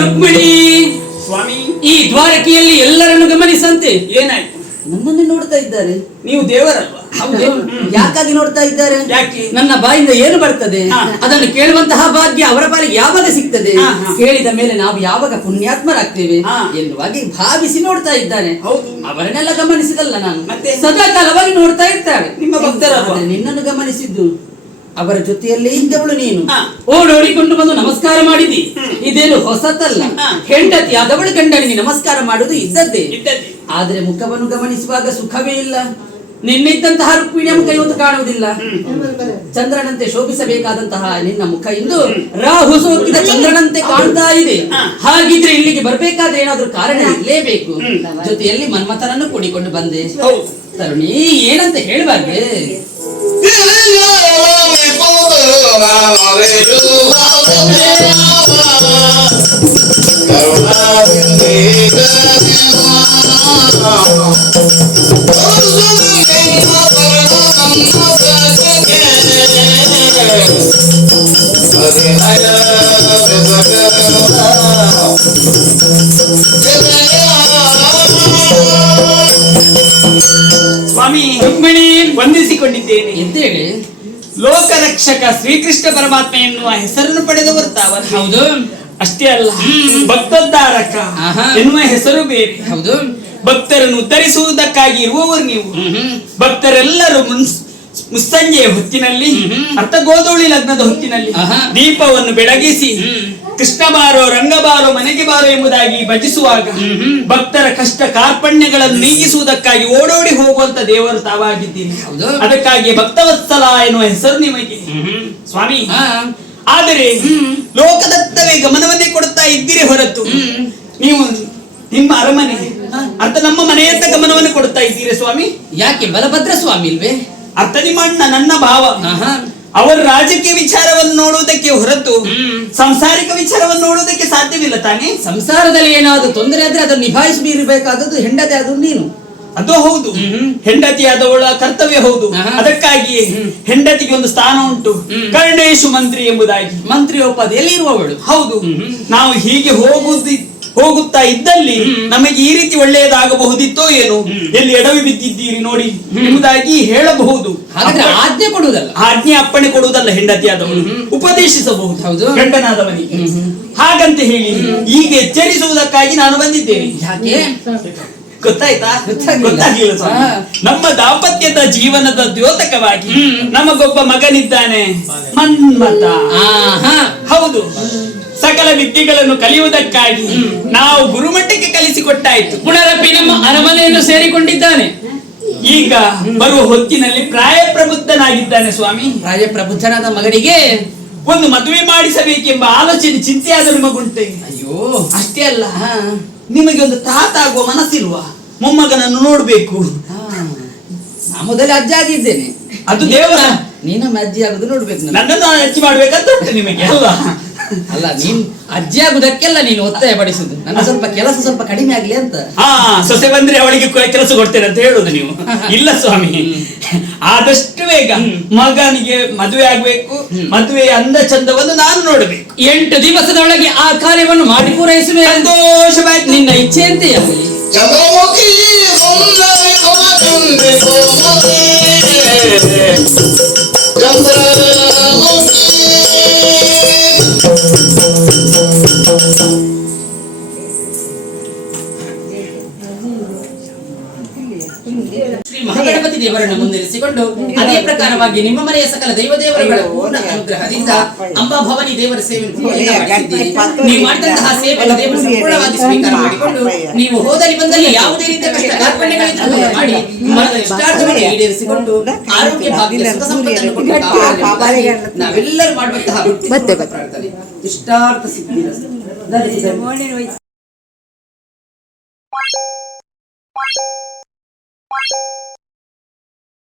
ರುಕ್ಮಿಣಿ ಸ್ವಾಮಿ, ಈ ದ್ವಾರಕೆಯಲ್ಲಿ ಎಲ್ಲರನ್ನು ಗಮನಿಸಂತೆ. ಏನಾಯ್ತು? ನನ್ನನ್ನೇ ನೋಡ್ತಾ ಇದ್ದಾರೆ. ನೀವು ದೇವರಲ್ವಾ? ಹೌದು. ಯಾಕಾಗಿ ನೋಡ್ತಾ ಇದ್ದಾರೆ? ಯಾಕೆ? ನನ್ನ ಬಾಯಿಂದ ಏನು ಬರ್ತದೆ ಅದನ್ನು ಕೇಳುವಂತಹ ಭಾಗ್ಯ ಅವರ ಪಾಲಿಗೆ ಯಾವಾಗ ಸಿಗ್ತದೆ, ಕೇಳಿದ ಮೇಲೆ ನಾವು ಯಾವಾಗ ಪುಣ್ಯಾತ್ಮರಾಗ್ತೇವೆ ಎನ್ನುವಾಗಿ ಭಾವಿಸಿ ನೋಡ್ತಾ ಇದ್ದಾನೆ. ಅವರನ್ನೆಲ್ಲ ಗಮನಿಸಿದಲ್ಲ ನಾನು, ಮತ್ತೆ ಸದಾ ಕಾಲವಾಗಿ ನೋಡ್ತಾ ಇರ್ತಾರೆ. ನಿಮ್ಮ ಭಕ್ತರಲ್ವಾ? ನಿನ್ನನ್ನು ಗಮನಿಸಿದ್ದು ಅವರ ಜೊತೆಯಲ್ಲೇ ಇದ್ದವಳು ನೀನು. ಓಡೋಡಿಕೊಂಡು ಬಂದು ನಮಸ್ಕಾರ ಮಾಡಿದಿ. ಇದೇನು ಹೊಸತಲ್ಲ. ಹೆಂಡತಿ ಆದವಳು ಗಂಡನಿಗೆ ನಮಸ್ಕಾರ ಮಾಡುವುದು ಇದ್ದದ್ದೇ. ಆದ್ರೆ ಮುಖವನ್ನು ಗಮನಿಸುವಾಗ ಸುಖವೇ ಇಲ್ಲ. ನಿನ್ನಿದ್ದಂತಹ ರುಕ್ಮಿಣಿಯ ಮುಖ ಇವತ್ತು ಕಾಣುವುದಿಲ್ಲ. ಚಂದ್ರನಂತೆ ಶೋಭಿಸಬೇಕಾದಂತಹ ನಿನ್ನ ಮುಖ ಇಂದು ರಾಹು ಸೋಕಿದ ಚಂದ್ರನಂತೆ ಕಾಣ್ತಾ ಇದೆ. ಹಾಗಿದ್ರೆ ಇಲ್ಲಿಗೆ ಬರ್ಬೇಕಾದ್ರೆ ಏನಾದ್ರೂ ಕಾರಣ ಇರಲೇಬೇಕು. ಜೊತೆಯಲ್ಲಿ ಮನ್ಮಥನನ್ನು ಕೂಡಿಕೊಂಡು ಬಂದೆ. ತರುಣಿ, ಏನಂತ ಹೇಳಬಾರ್ದೆ? ಸ್ವಾಮಿ, ರುಕ್ಮಿಣಿ ವಂದಿಸಿಕೊಂಡಿದ್ದೇನೆ. ಎಂತೇಳಿ? ಲೋಕರಕ್ಷಕ ಶ್ರೀಕೃಷ್ಣ ಪರಮಾತ್ಮ ಎನ್ನುವ ಹೆಸರನ್ನು ಪಡೆದವರು ತಾವರು. ಹೌದು. ಅಷ್ಟೇ ಅಲ್ಲ, ಭಕ್ತೋದ್ಧಾರಕ ಎನ್ನುವ ಹೆಸರು ಬೇರೆ. ಹೌದು. ಭಕ್ತರನ್ನು ಉದ್ಧರಿಸುವುದಕ್ಕಾಗಿ ಇರುವವರು ನೀವು. ಭಕ್ತರೆಲ್ಲರೂ ಮುಸ್ಸಂಜೆಯ ಹೊತ್ತಿನಲ್ಲಿ, ಅರ್ಥ ಗೋಧೂಳಿ ಲಗ್ನದ ಹೊತ್ತಿನಲ್ಲಿ ದೀಪವನ್ನು ಬೆಳಗಿಸಿ ಕೃಷ್ಣ ಬಾರೋ ರಂಗ ಬಾರೋ ಮನೆಗೆ ಬಾರೋ ಎಂಬುದಾಗಿ ಭಜಿಸುವಾಗ ಭಕ್ತರ ಕಷ್ಟ ಕಾರ್ಪಣ್ಯಗಳನ್ನು ನೀಗಿಸುವುದಕ್ಕಾಗಿ ಓಡೋಡಿ ಹೋಗುವಂತ ದೇವರು ತಾವಾಗಿದ್ದೀನಿ. ಅದಕ್ಕಾಗಿ ಭಕ್ತವತ್ಸಲ ಎನ್ನುವ ಹೆಸರು ನಿಮಗೆ ಸ್ವಾಮಿ. ಆದರೆ ಲೋಕದತ್ತವೇ ಗಮನವನ್ನೇ ಕೊಡುತ್ತಾ ಇದ್ದೀರಿ ಹೊರತು ನೀವು ನಿಮ್ಮ ಅರಮನೆ ಅರ್ಥ ನಮ್ಮ ಮನೆಯತ್ತ ಗಮನವನ್ನು ಕೊಡುತ್ತಾ ಇದ್ದೀರಿ ಸ್ವಾಮಿ. ಯಾಕೆ? ಬಲಭದ್ರ ಸ್ವಾಮಿ ಇಲ್ವೇ? ಅರ್ಥ ನಿಮ್ಮ ಅಣ್ಣ ನನ್ನ ಭಾವ, ಅವರ ರಾಜಕೀಯ ವಿಚಾರವನ್ನು ನೋಡುವುದಕ್ಕೆ ಹೊರತು ಸಂಸಾರಿಕ ವಿಚಾರವನ್ನು ನೋಡುವುದಕ್ಕೆ ಸಾಧ್ಯವಿಲ್ಲ ತಾನೇ. ಸಂಸಾರದಲ್ಲಿ ಏನಾದ್ರು ತೊಂದರೆ ಆದ್ರೆ ಅದನ್ನು ನಿಭಾಯಿಸಬೇಕಾದದ್ದು ಹೆಂಡತಿ ಆದದ್ದು ನೀನು. ಅದು ಹೌದು, ಹೆಂಡತಿಯಾದವಳ ಕರ್ತವ್ಯ ಹೌದು. ಅದಕ್ಕಾಗಿಯೇ ಹೆಂಡತಿಗೆ ಒಂದು ಸ್ಥಾನ ಉಂಟು, ಕರ್ಣೇಶು ಮಂತ್ರಿ ಎಂಬುದಾಗಿ. ಮಂತ್ರಿ ಒಪ್ಪದೆಯಲ್ಲಿ ಇರುವವಳು. ಹೌದು. ನಾವು ಹೀಗೆ ಹೋಗುತ್ತಾ ಇದ್ದಲ್ಲಿ ನಮಗೆ ಈ ರೀತಿ ಒಳ್ಳೆಯದಾಗಬಹುದಿತ್ತೋ ಏನು, ಎಲ್ಲಿ ಎಡವಿ ಬಿದ್ದಿದ್ದೀರಿ ನೋಡಿ ಎಂಬುದಾಗಿ ಹೇಳಬಹುದು. ಆಜ್ಞೆ ಕೊಡುವುದಲ್ಲ, ಆಜ್ಞೆ ಅಪ್ಪಣೆ ಕೊಡುವುದಲ್ಲ. ಹೆಂಡತಿಯಾದವಳು ಉಪದೇಶಿಸಬಹುದು ಗಂಡನಾದವನಿಗೆ. ಹಾಗಂತ ಹೇಳಿ ಈಗ ಎಚ್ಚರಿಸುವುದಕ್ಕಾಗಿ ನಾನು ಬಂದಿದ್ದೇನೆ. ಯಾಕೆ ಗೊತ್ತಾಯ್ತಾ? ಗೊತ್ತಾಗ್ಲಿಲ್ಲ ಸ್ವಾಮಿ. ನಮ್ಮ ದಾಂಪತ್ಯದ ಜೀವನದ ದ್ಯೋತಕವಾಗಿ ನಮಗೊಬ್ಬ ಮಗನಿದ್ದಾನೆ, ಮನ್ಮಥ. ಹೌದು. ಸಕಲ ವಿದ್ಯೆಗಳನ್ನು ಕಲಿಯುವುದಕ್ಕಾಗಿ ನಾವು ಗುರುಮಟ್ಟಕ್ಕೆ ಕಲಿಸಿಕೊಟ್ಟಾಯ್ತು. ಪುನರಪಿ ನಮ್ಮ ಅರಮನೆಯನ್ನು ಸೇರಿಕೊಂಡಿದ್ದಾನೆ. ಈಗ ಬರುವ ಹೊತ್ತಿನಲ್ಲಿ ಪ್ರಾಯಪ್ರಬುದ್ಧನಾಗಿದ್ದಾನೆ ಸ್ವಾಮಿ. ಪ್ರಾಯಪ್ರಬುದ್ಧನಾದ ಮಗನಿಗೆ ಒಂದು ಮದುವೆ ಮಾಡಿಸಬೇಕೆಂಬ ಆಲೋಚನೆ ಚಿಂತೆಯಾದ ನಿಮಗುಂಟೆ. ಅಯ್ಯೋ, ಅಷ್ಟೇ ಅಲ್ಲ, ನಿಮಗೆ ಒಂದು ತಾತ ಆಗುವ ಮನಸ್ಸಿಲ್ವಾ? ಮೊಮ್ಮಗನನ್ನು ನೋಡ್ಬೇಕು. ನಾ ಮೊದಲೇ ಅಜ್ಜ ಆಗಿದ್ದೇನೆ. ಅದು ದೇವರ. ನೀನೊಮ್ಮೆ ಅಜ್ಜಿ ಆಗುದು ನೋಡ್ಬೇಕು. ನನ್ನನ್ನು ಅಜ್ಜಿ ಮಾಡ್ಬೇಕಂತ ಉಂಟು ನಿಮಗೆ ಅಲ್ವಾ? ಅಲ್ಲ, ನೀನ್ ಅಜ್ಜಿ ಆಗುದಕ್ಕೆಲ್ಲ ನೀನು ಒತ್ತಾಯ ಪಡಿಸುದು. ನನ್ನ ಸ್ವಲ್ಪ ಕೆಲಸ ಸ್ವಲ್ಪ ಕಡಿಮೆ ಆಗ್ಲಿ ಅಂತ. ಸೊಸೆ ಬಂದ್ರೆ ಅವಳಿಗೆ ಕೆಲಸ ಕೊಡ್ತೇನೆ ಅಂತ ಹೇಳುದು ನೀವು. ಇಲ್ಲ ಸ್ವಾಮಿ, ಆದಷ್ಟು ಬೇಗ ಮಗನಿಗೆ ಮದುವೆ ಆಗ್ಬೇಕು. ಮದುವೆಯ ಅಂದ ಚಂದವನ್ನು ನಾನು ನೋಡಬೇಕು. 8 ದಿವಸದೊಳಗೆ ಆ ಕಾರ್ಯವನ್ನು ಮಾಡಿ ಪೂರೈಸುವೆ. ಸಂತೋಷವಾಯ್ತು. ನಿನ್ನ ಇಚ್ಛೆ ಅಂತೆಯೇ ಆಗಲಿ. ಶ್ರೀ ಮಹಾಗಣಪತಿ ದೇವರನ್ನು ಮುಂದಿರಿಸಿಕೊಂಡು ಅದೇ ಪ್ರಕಾರವಾಗಿ ನಿಮ್ಮ ಮನೆಯ ಸಕಲ ದೈವದೇವರುಗಳ ಪೂರ್ಣ ಅನುಗ್ರಹದಿಂದ ಅಂಬಾಭವಾನಿ ದೇವರ ಸೇವೆ ನೀವು ಮಾಡಿದಂತಹ ಸೇವೆಯನ್ನು ದೇವರು ಸಂಪೂರ್ಣವಾಗಿ ಸ್ವೀಕಾರ ಮಾಡಿಕೊಂಡು ನೀವು ಹೋದಲ್ಲಿ ಬಂದಲ್ಲಿ ಯಾವುದೇ ರೀತಿಯ ಕಷ್ಟ ಕಾರ್ಪಣ್ಯಗಳಿಂದ ಮಾಡಿ ಮನದ ಇಷ್ಟಾರ್ಥವನ್ನು ಈಡೇರಿಸಿಕೊಂಡು ಆರೋಗ್ಯ ಭಾಗ್ಯ ಸುಖ ಸಂಪತ್ತನ್ನು ಕೊಟ್ಟು ನಾವೆಲ್ಲರೂ ಮಾಡುವಂತಹ ಪ್ರಾರ್ಥನೆ ಇಷ್ಟಾರ್ಥ ಸಿದ್ಧಿ.